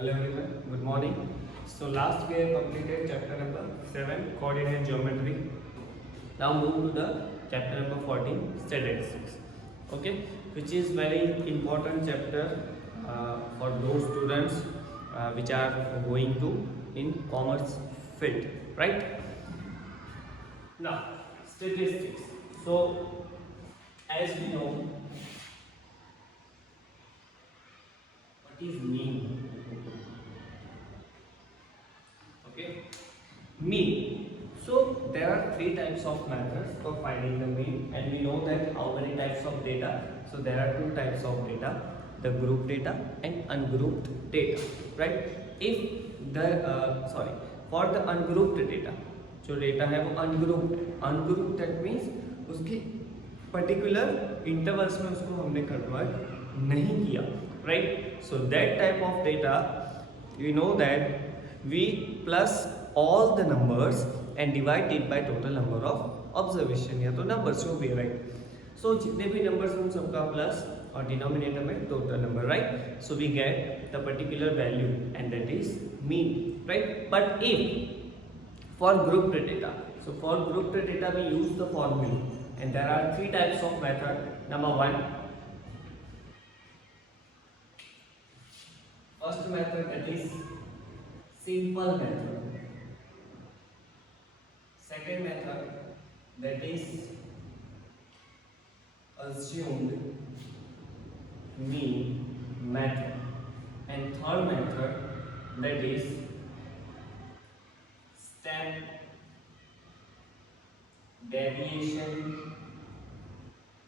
Hello everyone, good morning. So last we have completed chapter number 7 coordinate geometry. Now move to the chapter number 14 statistics. Okay, which is very important chapter for those students which are going to in commerce field, right? Now statistics. So as we know, what is mean? Okay, mean. So there are three types of methods for finding the mean, and we know that how many types of data. So there are two types of data: the group data and ungrouped data, right? If the for the ungrouped data, जो data है वो ungrouped that means उसके particular intervals में उसको हमने convert नहीं किया, right? So that type of data you know that we plus all the numbers and divide it by total number of observation या तो numbers जो भी है, right? So जितने भी numbers उन सबका plus और denominator में total number, right? So we get the particular value and that is mean, right? But if for grouped data, so for grouped data we use the formula and there are three types of method. Number one, first method, that is simple method. Second method, that is assumed mean method. And third method, that is step deviation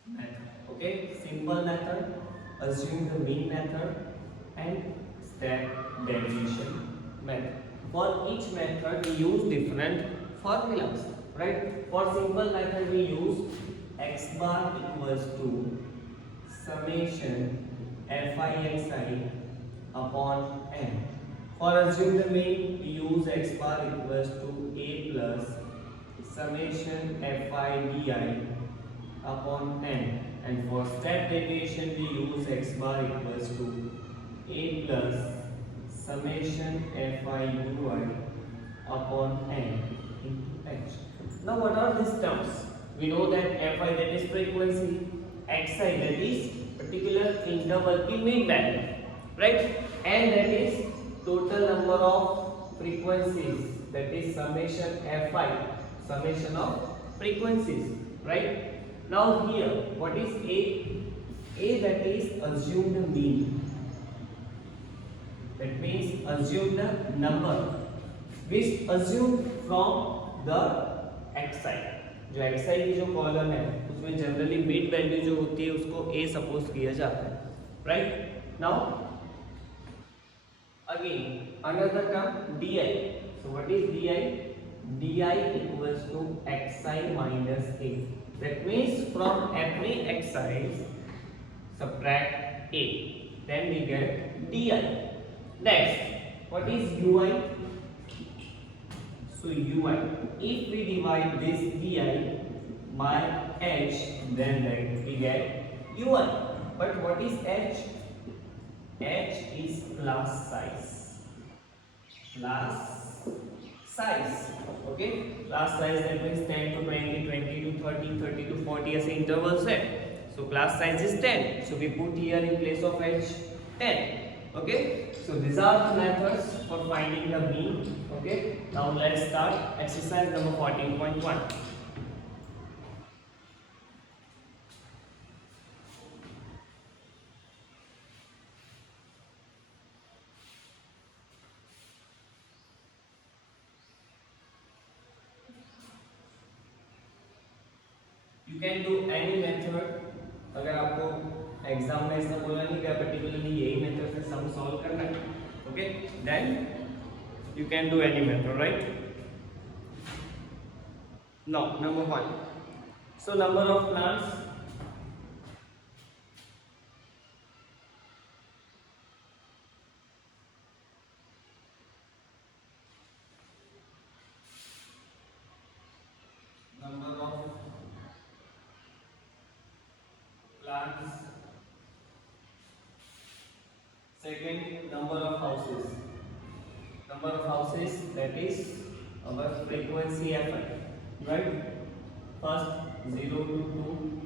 method. Okay, simple method, assume the mean method, and step deviation method. For each method we use different formulas, right? For simple method we use x bar equals to summation fi upon n. For assume the mean we use x bar equals to a plus summation fi di upon n, and for step deviation we use x bar equals to a plus summation fi ui upon n into h. Now what are these terms? We know that fi, that is frequency, xi, that is particular interval की mean value, right? And that is total number of frequencies, that is summation fi, summation of frequencies, right? Now here, what is a? A, that is assumed mean. That means assume the number which assumed from the xi. जो xi की जो column है उसमें generally mid value जो होती है उसको a suppose किया जाता है, right? Now again another term di. So what is di? Di equals to xi minus a. That means from every xi subtract a, then we get di. Next, what is ui? So ui, if we divide this di by h, then we get ui. But what is h? H is class size. Class size. Okay, class size, that means 10 to 20, 20 to 30, 30 to 40 as interval set. So class size is 10. So we put here in place of h 10. Okay, so these are the methods for finding the mean. Okay, now let's start exercise number 14.1. You can do any method. अगर आपको exam में ऐसा बोला नहीं गया particularly यही method से सम solve करना है, okay, then you can do any method, right? Now number 1, so number of plants, number of plants. Second, number of houses. number of houses, that is our frequency fi, right? First 0 to 2,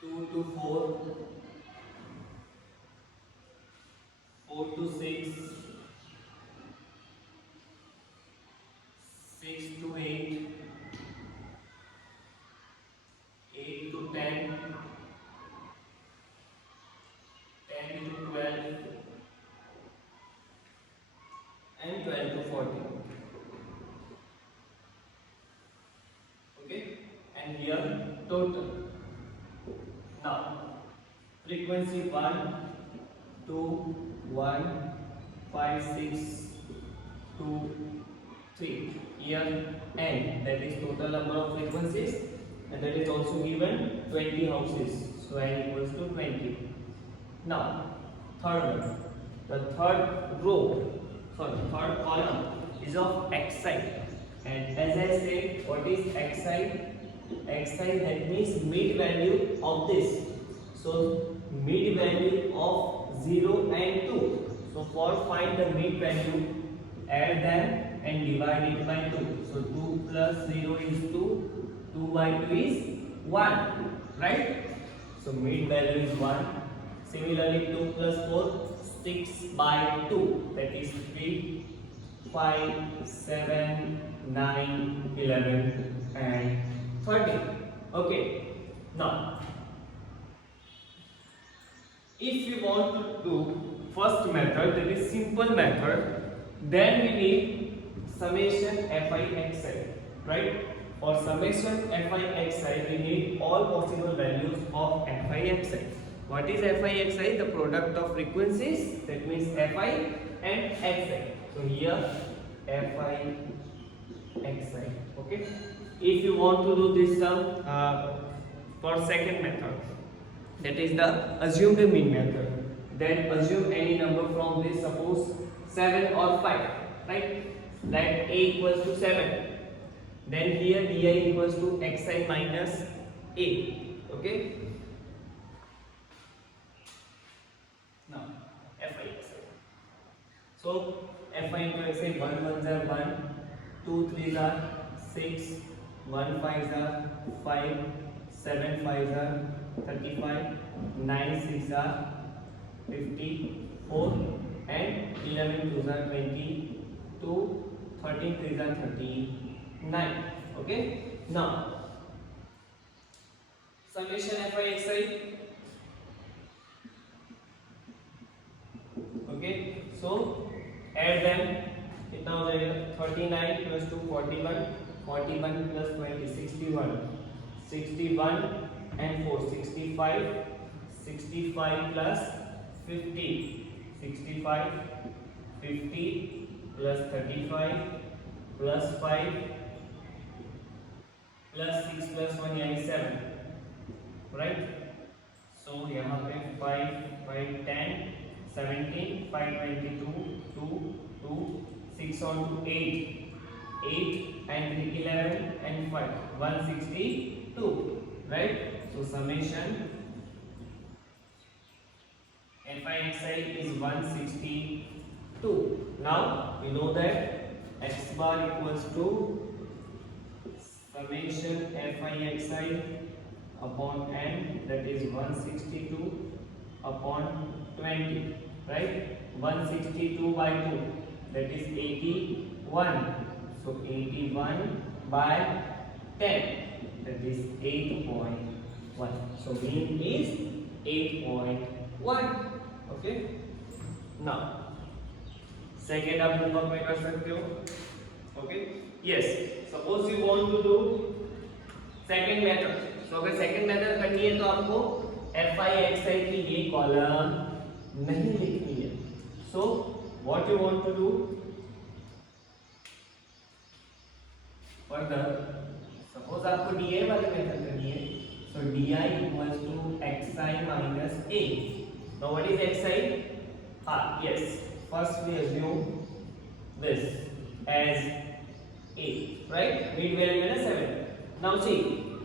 2 to 4, 4 to 6, 6 to 8, 8 to 10, 10 to 12, and 12 to 14. Okay, and here total. Now frequency 1, 2, 1, 5, 6, 2, 3. Here n, that is total number of frequencies, and that is also given 20 houses. So n equals to 20. Now third one, the third column is of xi, and as I said, what is xi? Xi, that means mid value of this. So mid value of 0 and 2. So for find the mid value, add them and divide it by 2. So 2 plus 0 is 2, 2 by 2 is 1, right? So mid value is 1. Similarly 2 plus 4, 6 by 2, that is 3, 5, 7, 9, 11 and 13. Okay, now if we want to do first method, that is simple method, then we need summation fi xi, right? For summation fi xi, we need all possible values of fi xi. What is fi xi? The product of frequencies, that means fi and xi. So here fi xi. Okay. If you want to do this sum for second method, that is the assumed mean method, then assume any number from this, suppose 7 or 5, right? Like a equals to 7. Then here di equals to xi minus a. Okay. Now fi xi. So fi into xi, 1 1s are 1, 2 3s are 6, 1 5s are 5, 7 5s are 35, 9 6 are 54, and 11 2s are 22, 13 3s are 39. Okay. Now summation fi xi. Okay. So add them. कितना हो जाएगा? 39 plus 2 41, 41 plus 20 61, 61 and 4 65, 65 plus 50, 65, 50 plus 35 plus 5 plus 6 plus 1 यानी 7, right? So यहाँ पे 5 5 10 17 5 22 2 2 6 on to 8 8 and 3 11 and 5 162, right? So summation fi xi is 162. Now we know that x bar equals to summation fi xi upon n, that is 162 upon 20, right? 162 by 2, that is 81. So 81 by 10, that is 8.1. So mean is 8.1. Okay. Now second आप homework में कर सकते हो. Okay. Yes. Suppose you want to do second method. So अगर second method करनी है तो आपको fi xi की ये कॉलम नहीं लिखनी है. So what you want to do further, suppose आपको di वाली मेथड करनी है. So di equals to xi minus a. Now what is xi? Yes. First we assume this as a, right? Mid value minus 7. Now see,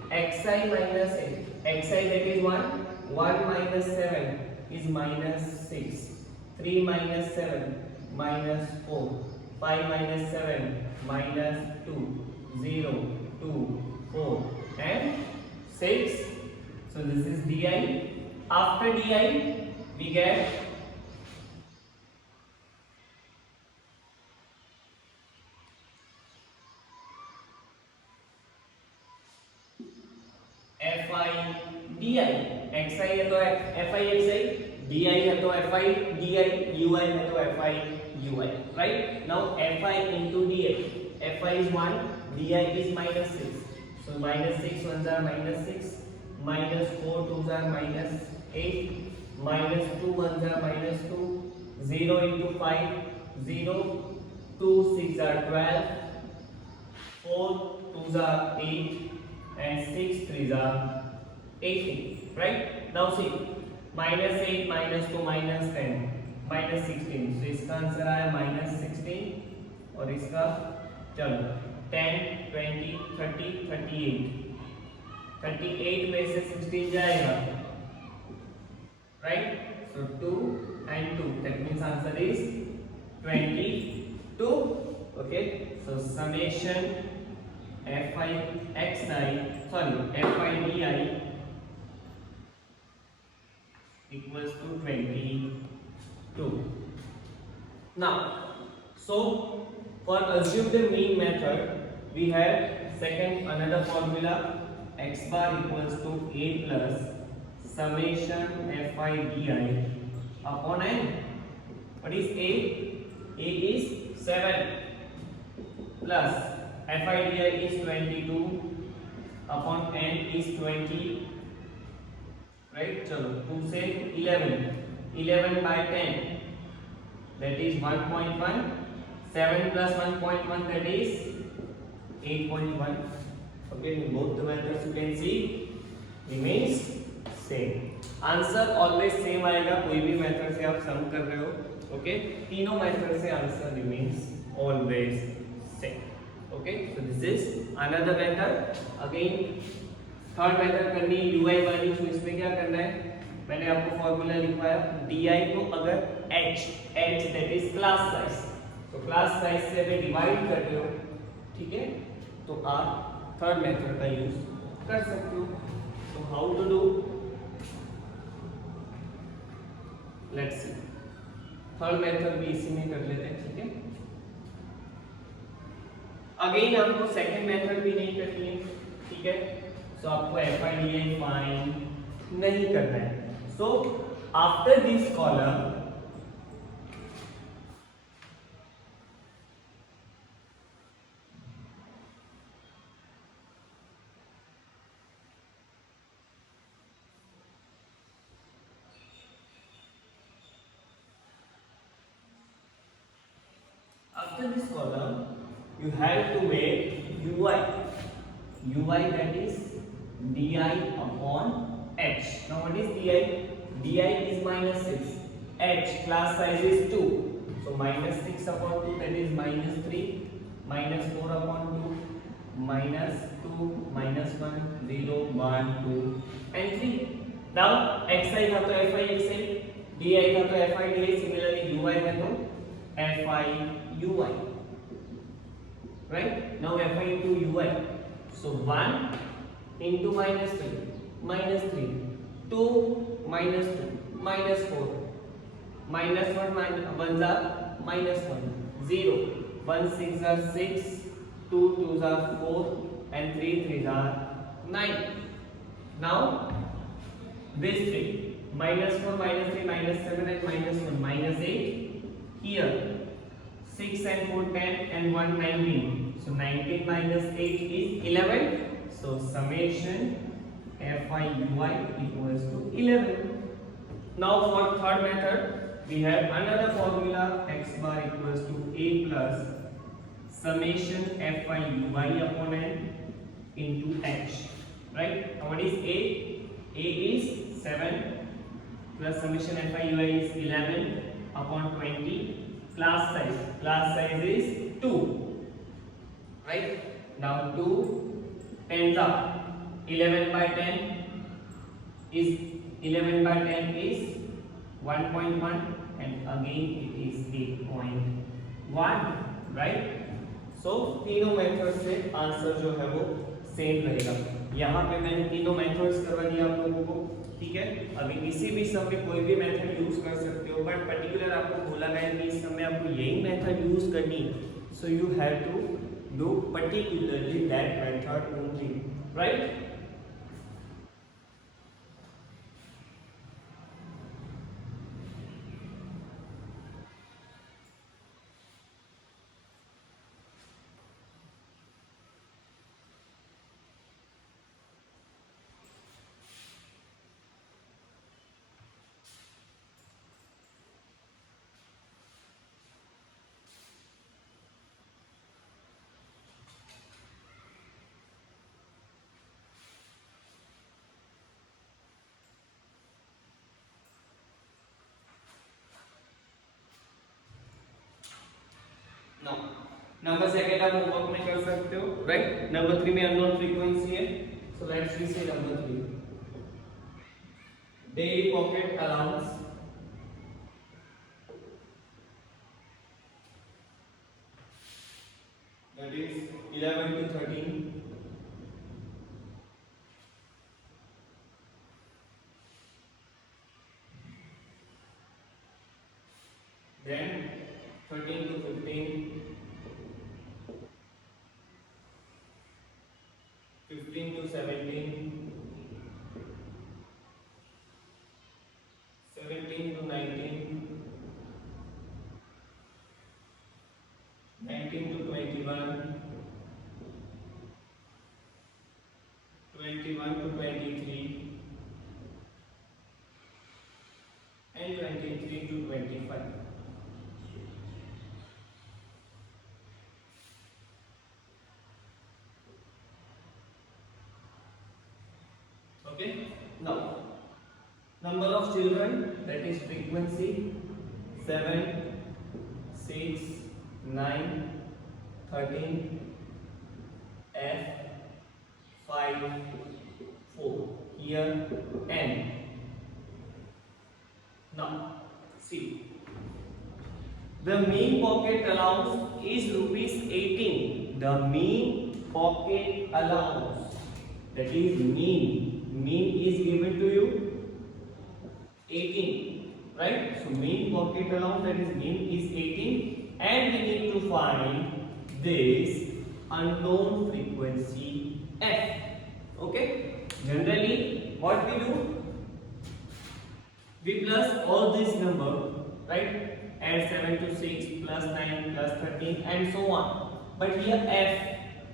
xi minus a. Xi that is 1. 1 minus 7 is minus 6. 3 minus 7 minus 4, 5 minus 7 minus 2, 0, 2, 4 and 6. So this is di. After di we get fi di. xi है तो fi xi, di है तो fi di, ui है तो fi ui. Right? Now fi into di. fi is 1, di is minus 6. So minus 6 ones are minus 6, minus 4 twos are minus 8, minus 2 ones are minus 2, 0 into 5, 0, 2 6 are 12, 4 twos are 8 and 6 threes are 18. Right? Now see, minus 8 minus 2 minus 10 minus 16. So इसका answer आया minus 16 और इसका चलो 10, 20, 30, 38. 38 में से 16 जाएगा. Right? So 2 and 2. That means answer is 22. Okay? So summation fi di equals to 22. Now, so for assumed mean method, we have second another formula, x bar equals to a plus summation fi di upon n. What is a? A is 7 plus fi di is 22 upon n is 20. Right? चलो 2 से 11 by 10 that is 1.1. 7 plus 1.1 that is 8.1. Okay, in both the methods you can see remains same. Answer always same आएगा, कोई भी method से आप सम कर रहे हो. ओके, तीनों मेथड से answer remains always same. Okay, so this is another method. Again third method करनी है ui वाली. तो इसमें क्या करना है, मैंने आपको फॉर्मूला लिखवाया. di को अगर h that is class size, तो क्लास साइज से अगर डिवाइड कर रहे हो, ठीक है, तो आप थर्ड मेथड का यूज कर सकते हो. तो how to do, let's see. Third method भी इसी में कर लेते हैं. ठीक है, अगेन आपको सेकंड मेथड भी नहीं करनी है. ठीक है, सो आपको F I D I find नहीं करना है. So after this column you have to make ui that is di upon h. Now what is di? Di is minus 6, h class size is 2, so minus 6 upon 2 that is minus 3, minus 4 upon 2, minus 2, minus 1, 0, 1, 2 and 3. Now xi था तो fi xi, di था तो fi di, similarly ui है तो fi ui. Right? Now fi into ui. So 1 into minus 3, minus 3, 2 minus 2, minus 4, minus 1 1s are minus 1, 0, 1 6 are 6, 2 2s are 4 and 3 3s are 9. Now this 3, minus 4, minus 3, minus 7 and minus 1, minus 8. Here 6 and 4 10 and 1 19. So 19 minus 8 is 11. So summation fi ui equals to 11. Now for third method we have another formula, x bar equals to a plus summation fi ui upon n into h. Right? Now what is a? A is 7 plus summation fi ui is 11 upon 20. Class size is 2. Right? Now 2 tens up. 11 by 10 is 1.1. and again it is 8.1, right. So तीनों method से answer जो है वो same रहेगा। यहाँ पे मैंने तीनों मेथड्स करवा दिया आप लोगों को, ठीक है। अभी किसी भी सम में कोई भी मेथड यूज कर सकते हो, बट पर्टिकुलर आपको बोला गया है कि इस समय आपको यही मेथड यूज करनी, so you have to do particularly that method only, right. No number second आप होमवर्क में कर सकते हो, राइट। नंबर 3 में अननोन फ्रीक्वेंसी है, सो लेट्स वी से number 3 daily pocket allowance, that is 11 to 13, then 13 to 15, 15 to 17, 17 to 19, 19 to 21, 21 to 23, and 23 to 25. Okay, now number of children, that is frequency 7, 6, 9, 13, F, 5, 4, here N. Now see, the mean pocket allowance is rupees 18. The mean pocket allowance, that is mean is given to you 18, right? So mean pocket allowance, that is mean, is 18, and we need to find this unknown frequency f. Okay, generally what we do, we plus all this number, right? Add 7 to 6 plus 9 plus 13 and so on, but here f,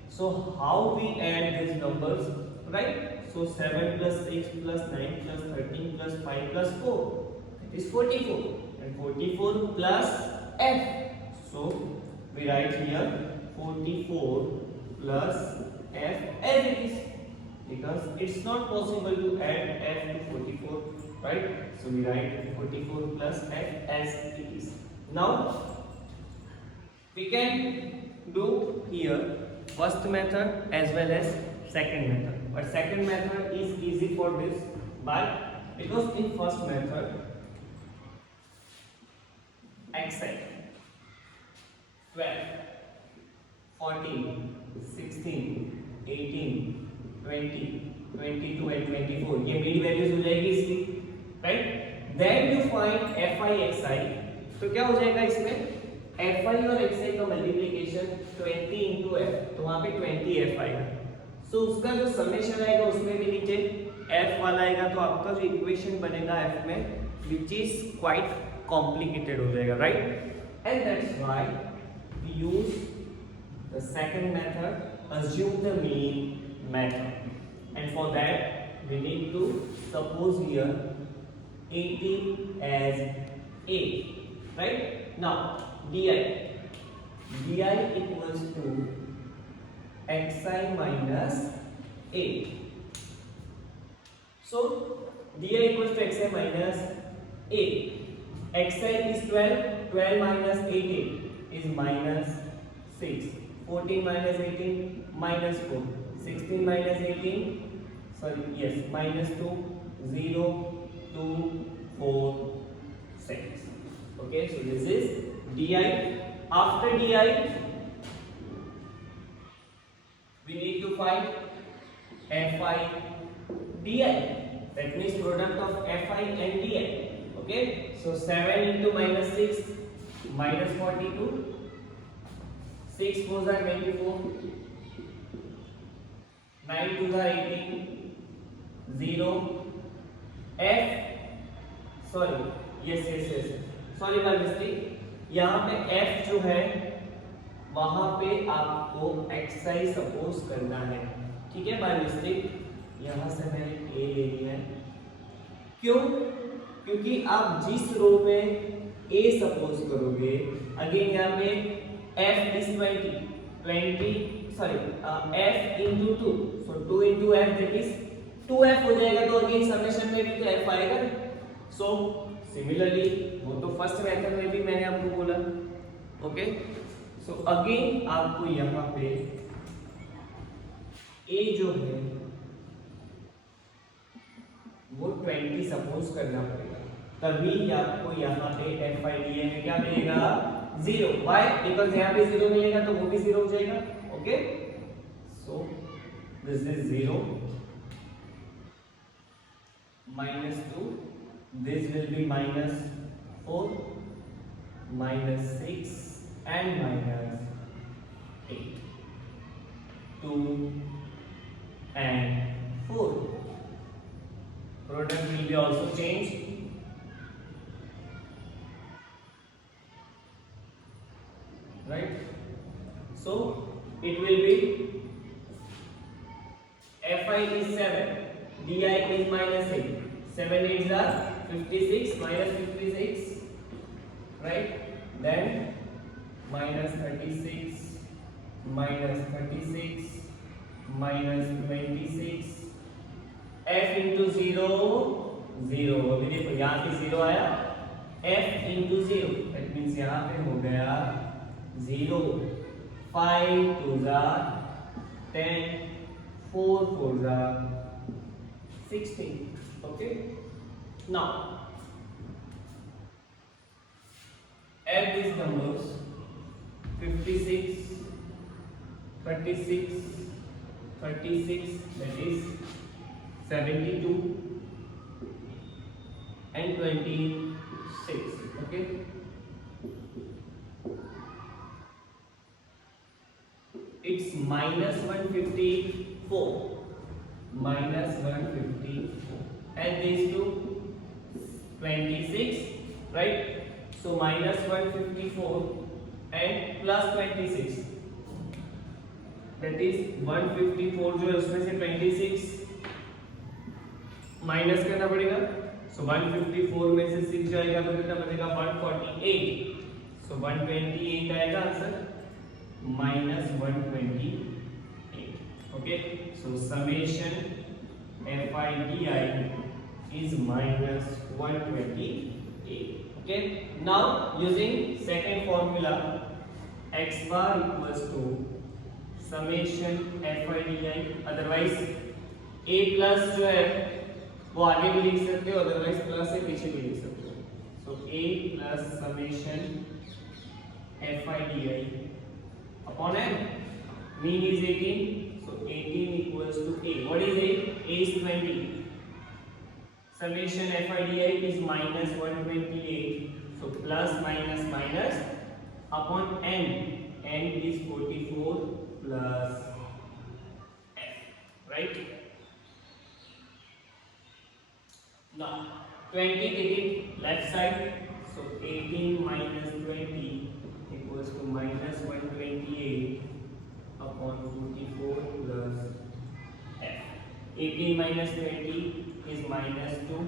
so how we add these numbers, right? So 7 plus 6 plus 9 plus 13 plus 5 plus 4, that is 44, and 44 plus f, so we write here 44 plus f as it is, because it's not possible to add f to 44, right? So we write 44 plus f as it is. Now we can do here first method as well as second method, but second method is easy for this, but because in first method xi 12, 14, 16, 18, 20, 22 and 24, ये mid values हो जाएगी इसकी, right. Then you find fi xi, तो क्या हो जाएगा इसमें fi और xi का मल्टीप्लिकेशन 20 into f, तो वहां पे 20 f आएगा। सो उसका जो समेशन आएगा उसमें भी नीचे f वाला आएगा, तो आपका जो इक्वेशन बनेगा f में, विच इज क्वाइट कॉम्प्लिकेटेड हो जाएगा, right. And that's why we use the second method, assume the mean method, and for that we need to suppose here 18 as a, right? Now di equals to xi minus a, so di equals to xi minus a, xi is 12, 12 minus 18 is minus 6, 14 minus 18 minus 4, 16 minus 18, sorry, yes, minus 2, 0, 2, 4, 6. Okay, so this is di. After di, we need to find fi di. That means product of fi and di. Okay, so 7 into minus 6 minus 42, 6 4s are 24, 9 2s are 18, 0 f sorry yes sorry by mistake, यहाँ पे f जो है वहां पे आपको xi suppose करना है, ठीक है। बाय मिस्टेक यहाँ से मैंने a ले लिया है, क्यों? क्योंकि आप जिस रो में a सपोज करोगे, अगेन यहाँ पे f is 20 sorry f into 2, so 2 into f that is 2f हो जाएगा, तो अगेन समेशन में भी तो f आएगा। सो सिमिलरली वो तो फर्स्ट मेथड में भी मैंने आपको बोला। ओके, सो अगेन आपको यहाँ पे a जो है वो 20 सपोज करना पड़ेगा, तभी आपको यहाँ पे fi दिए में क्या मिलेगा 0। व्हाई? बिकॉज यहाँ पे 0 मिलेगा तो वो भी 0 हो जाएगा। Okay, so this is 0 minus 2, this will be minus 4, minus 6 and minus 8, 2 and 4. Product will be also changed, right? So it will be fi is 7, di is minus 8, 7 8s are 56 minus 56, right? Then minus 36 minus 36 minus 26, f into 0 0, अभी देखो यहाँ पे 0 आया, f into 0 that means यहाँ पे हो गया 0, 5 2s are 10, 4 4s are 16. Okay, now add these numbers 56, 36, 36, that is 72 and 26. Okay, it's minus 154, minus 154, and these two 26, right? So minus 154 and plus 26, that is 154 जो है उसमें से 26 माइनस करना पड़ेगा। सो 154 में से 6 जाएगा तो कितना बचेगा 148, सो 128 आएगा answer, minus 128. Okay, so summation fi di is minus 128. Okay, now using second formula, x bar equals to summation fi di, otherwise a plus जो है वो आगे भी लिख सकते हो, अदरवाइज प्लस से पीछे भी लिख सकते हो। सो a plus summation fi di upon n, mean is 18, so 18 equals to a. What is a? A is 20. Summation fi di is minus 128, so plus minus minus upon n, n is 44 plus f, right? Now 20 take it left side, so 18 minus 20 equals to minus 128 upon 44 plus f. 18 minus 20 is minus 2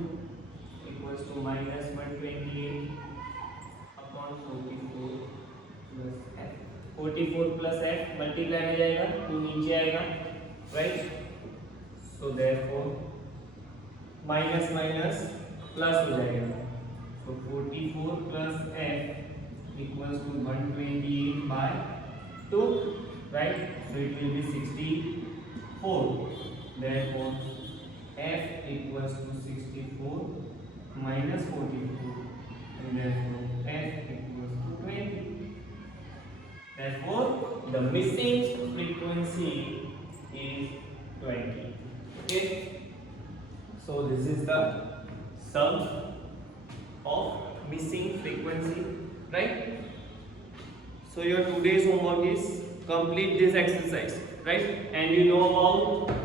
equals to minus 128 upon 44 plus f. 44 plus f multiply में जाएगा, 2 नीचे आएगा, right? So therefore minus minus plus हो जाएगा, so 44 plus f equals to 128 by 2, right? So it will be 64. Therefore f equals to 64 minus 44, and therefore f equals to 20. Therefore, the missing frequency is 20. Okay. So this is the sum of missing frequency, right? So your today's homework is complete this exercise, right? And you know about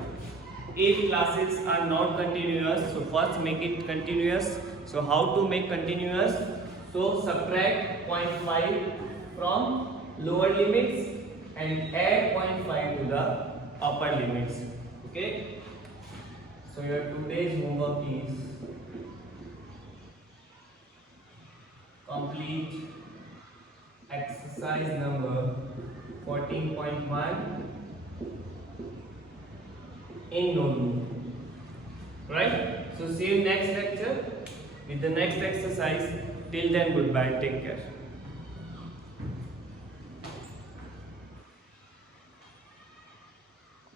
8 classes are not continuous, so first make it continuous. So how to make continuous? So subtract 0.5 from lower limits and add 0.5 to the upper limits. Okay. So your today's homework is complete exercise number 14.1 in notebook, right? So see you next lecture with the next exercise. Till then, goodbye, take care.